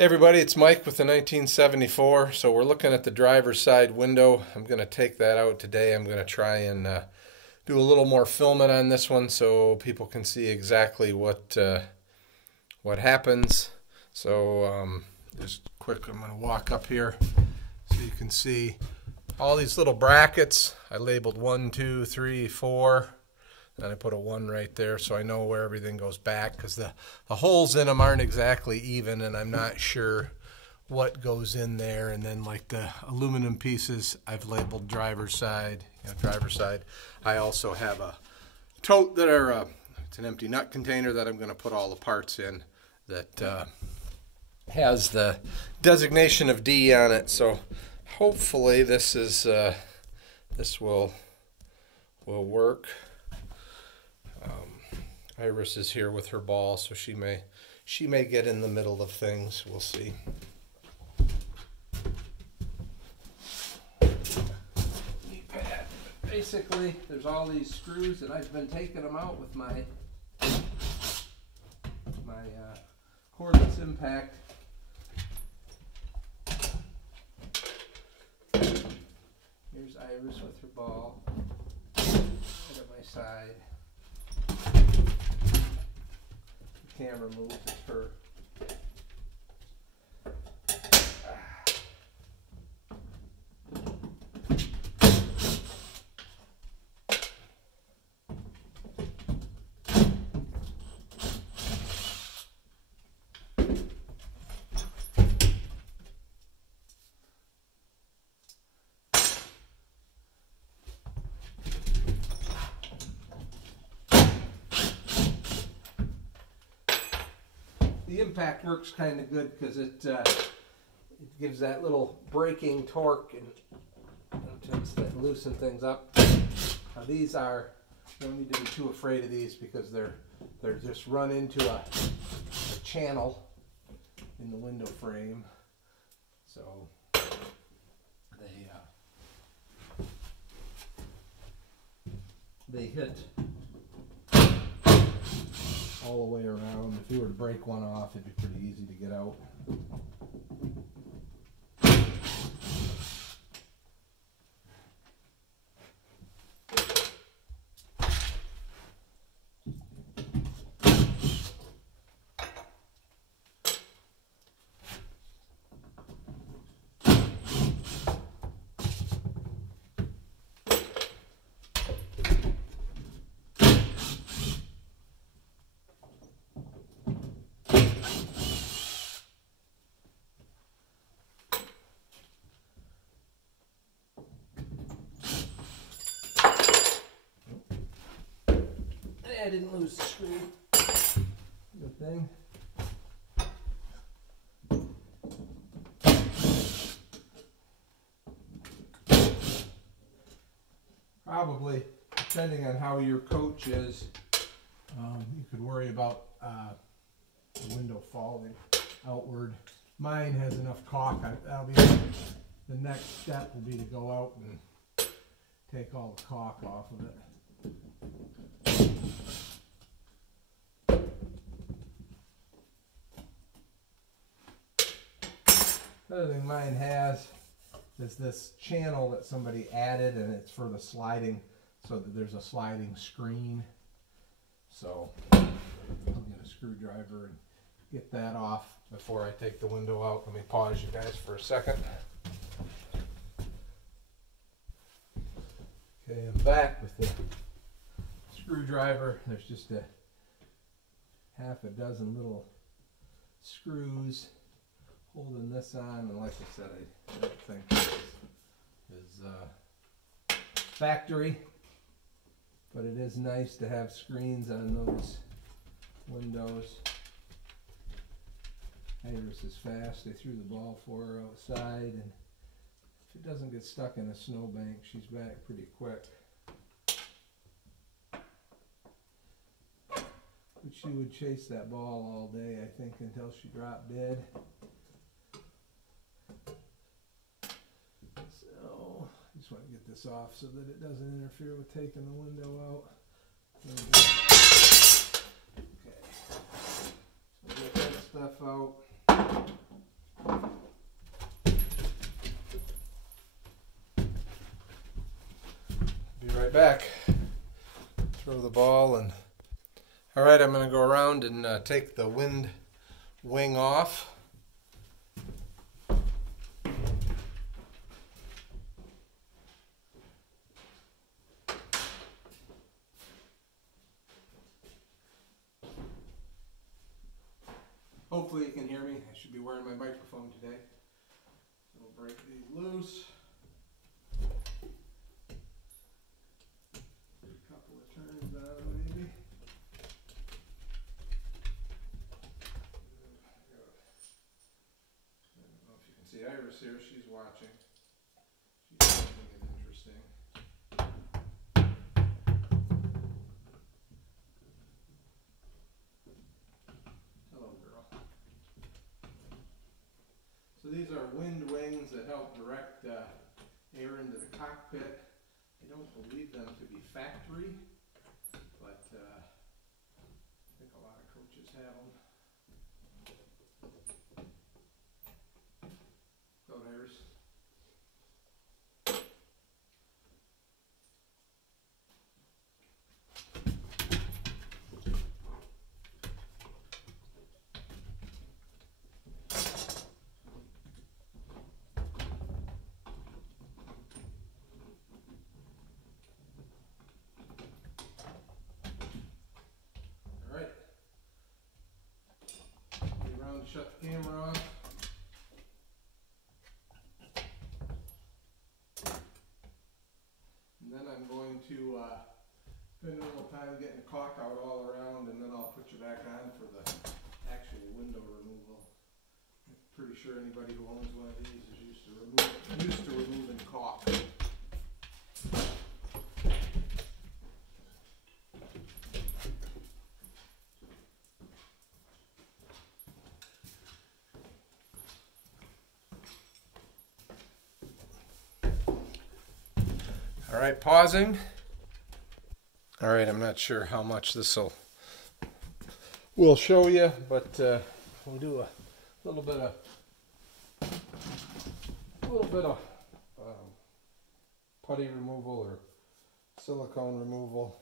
Hey everybody, it's Mike with the 1974. So we're looking at the driver's side window. I'm going to take that out today. I'm going to try and do a little more filming on this one so people can see exactly what happens. So just quick, I'm going to walk up here so you can see all these little brackets. I labeled 1, 2, 3, 4. And I put a 1 right there so I know where everything goes back, because the holes in them aren't exactly even and I'm not sure what goes in there. And then like the aluminum pieces, I've labeled driver's side, driver's side. I also have a tote that it's an empty nut container that I'm going to put all the parts in that has the designation of D on it. So hopefully this will work. Iris is here with her ball, so she may get in the middle of things. We'll see. Basically, there's all these screws, and I've been taking them out with my cordless impact. Here's Iris with her ball right at my side. Camera moves, it's her. The impact works kind of good because it gives that little braking torque and tends to loosen things up. Now these you don't need to be too afraid of these because they're just run into a channel in the window frame, so they hit all the way around. If you were to break one off, it'd be pretty easy to get out. I didn't lose the screw. Good thing. Probably, depending on how your coach is, you could worry about the window falling outward. Mine has enough caulk. That'll be the next step. Will be to go out and take all the caulk off of it. Another thing mine has is this channel that somebody added, and it's for the sliding, so that there's a sliding screen. So I'll get a screwdriver and get that off before I take the window out. Let me pause you guys for a second. Okay, I'm back with the screwdriver. There's just a half a dozen little screws holding this on, and like I said, I don't think this is factory, but it is nice to have screens on those windows. Iris is fast. I threw the ball for her outside, and if it doesn't get stuck in a snowbank, she's back pretty quick. But she would chase that ball all day, I think, until she dropped dead. So I just want to get this off so that it doesn't interfere with taking the window out. Okay. So get that stuff out. back. Throw the ball and... All right, I'm going to go around and take the wind wing off. Hopefully you can hear me. I should be wearing my microphone today. So we'll break these loose. A couple of turns on them maybe. I don't know if you can see Iris here. She's watching. She's finding it interesting. Hello, girl. So these are wind wings that help direct air into the cockpit. I don't believe them to be factory, but I think a lot of coaches have them. Go, Iris. Shut the camera off. And then I'm going to spend a little time getting the caulk out all around, and then I'll put you back on for the actual window removal. I'm pretty sure anybody who owns one of these is used to removing caulk. All right, pausing. All right, I'm not sure how much this will show you, but we'll do a little bit of putty removal or silicone removal,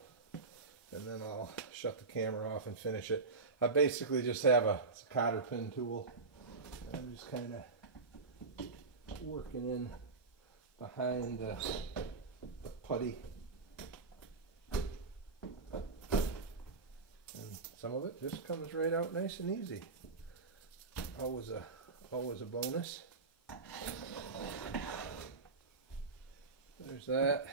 and then I'll shut the camera off and finish it. I basically just have it's a cotter pin tool. I'm just kind of working in behind the putty, and some of it just comes right out nice and easy. Always a bonus. There's that.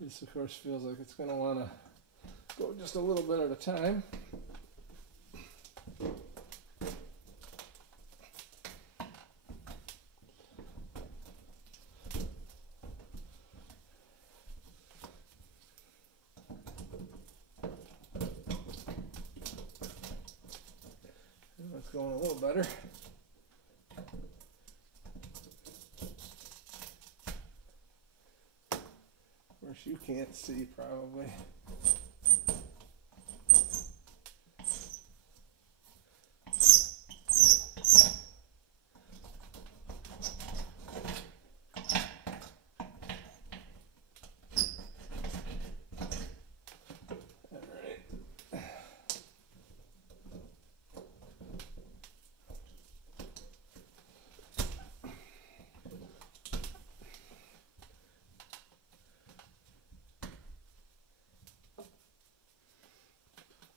This of course feels like it's going to want to go just a little bit at a time. And that's going a little better. You can't see probably.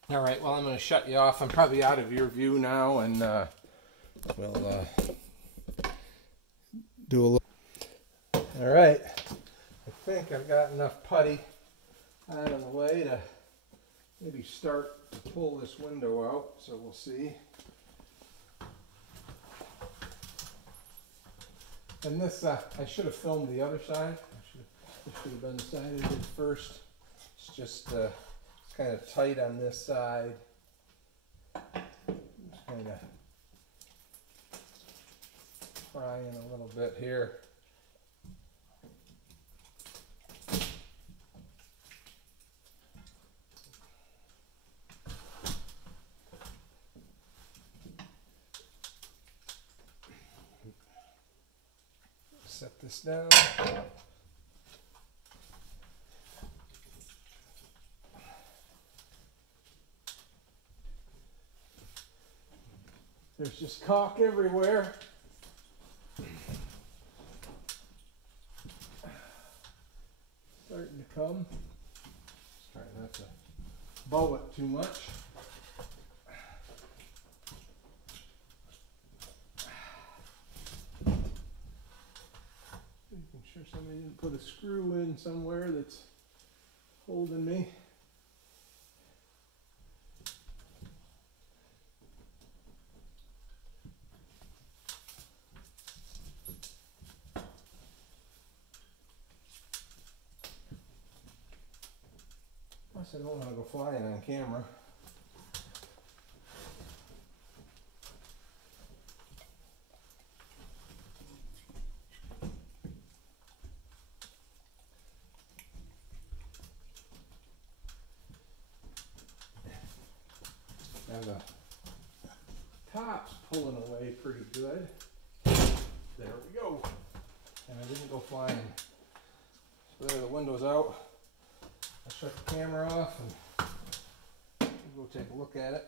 All right, well, I'm going to shut you off. I'm probably out of your view now, and we'll do a little. All right, I think I've got enough putty out of the way to maybe start to pull this window out, so we'll see. And this, I should have filmed the other side. This should have been the side I did first. It's just it's kind of tight on this side. Just kind of prying a little bit here. set this down. There's just caulk everywhere. Starting to come. Just trying not to bow it too much. Making sure somebody didn't put a screw in somewhere that's holding me. Plus I don't want to go flying on camera. Now the top's pulling away pretty good. There we go. And I didn't go flying. So there, the window's out. I'll shut the camera off and we'll go take a look at it.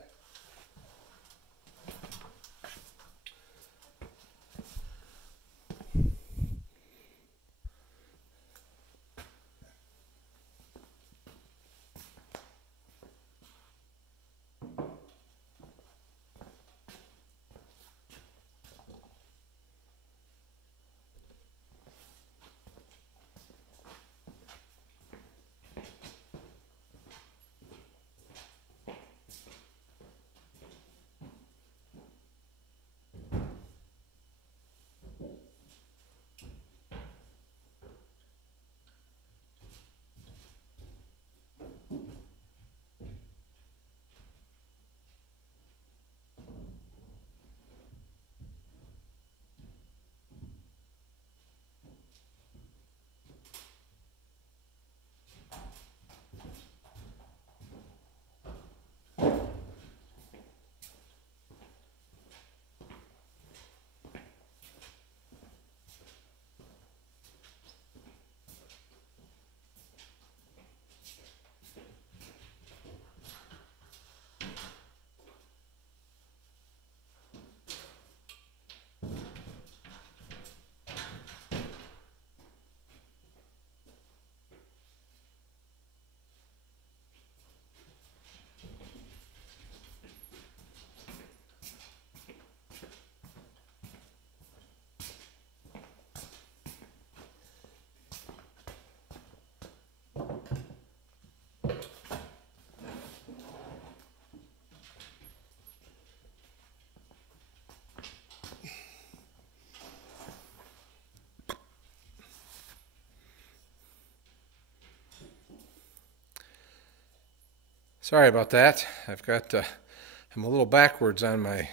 Sorry about that. I'm a little backwards on my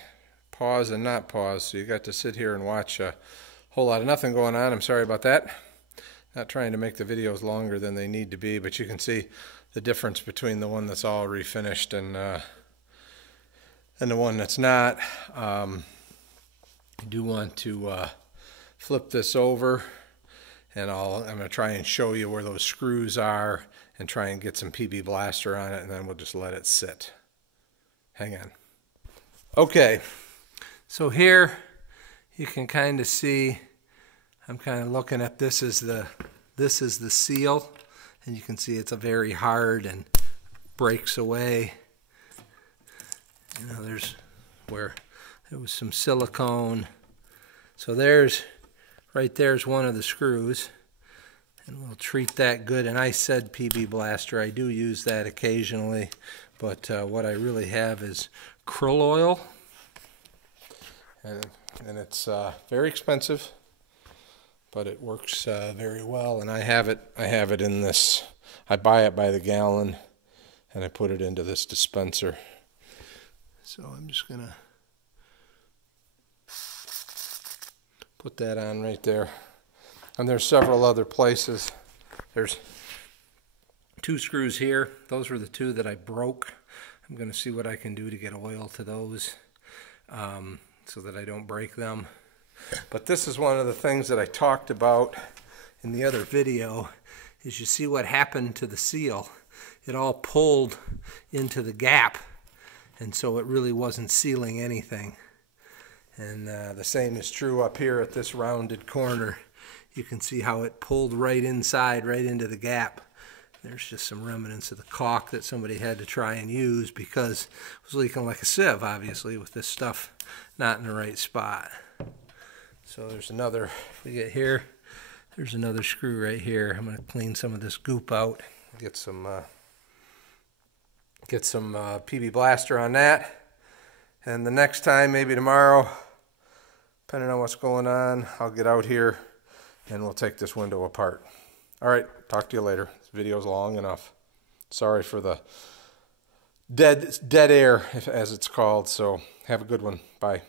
pause and not pause, so you got to sit here and watch a whole lot of nothing going on. I'm sorry about that. Not trying to make the videos longer than they need to be, but you can see the difference between the one that's all refinished and the one that's not. I do want to flip this over, and I'm going to try and show you where those screws are and try and get some PB Blaster on it, and then we'll just let it sit. Hang on. Okay, so here you can kind of see, I'm kind of looking at this is the seal, and you can see it's a very hard and breaks away. You know, there's where there was some silicone. So right there's one of the screws, and we'll treat that good. And I said PB Blaster, I do use that occasionally, but what I really have is krill oil, and it's very expensive, but it works very well. And I have it in this, I buy it by the gallon, and I put it into this dispenser. So I'm just gonna put that on right there. And there's several other places. There's 2 screws here. Those were the 2 that I broke. I'm going to see what I can do to get oil to those so that I don't break them. But this is one of the things that I talked about in the other video, is you see what happened to the seal. It all pulled into the gap, and so it really wasn't sealing anything. And the same is true up here at this rounded corner. You can see how it pulled right inside, right into the gap. There's just some remnants of the caulk that somebody had to try and use because it was leaking like a sieve, obviously, with this stuff not in the right spot. So there's another, if we get here, there's another screw right here. I'm going to clean some of this goop out, get some PB Blaster on that. And the next time, maybe tomorrow, depending on what's going on, I'll get out here and we'll take this window apart. All right, talk to you later. This video's long enough. Sorry for the dead air, as it's called. So have a good one. Bye.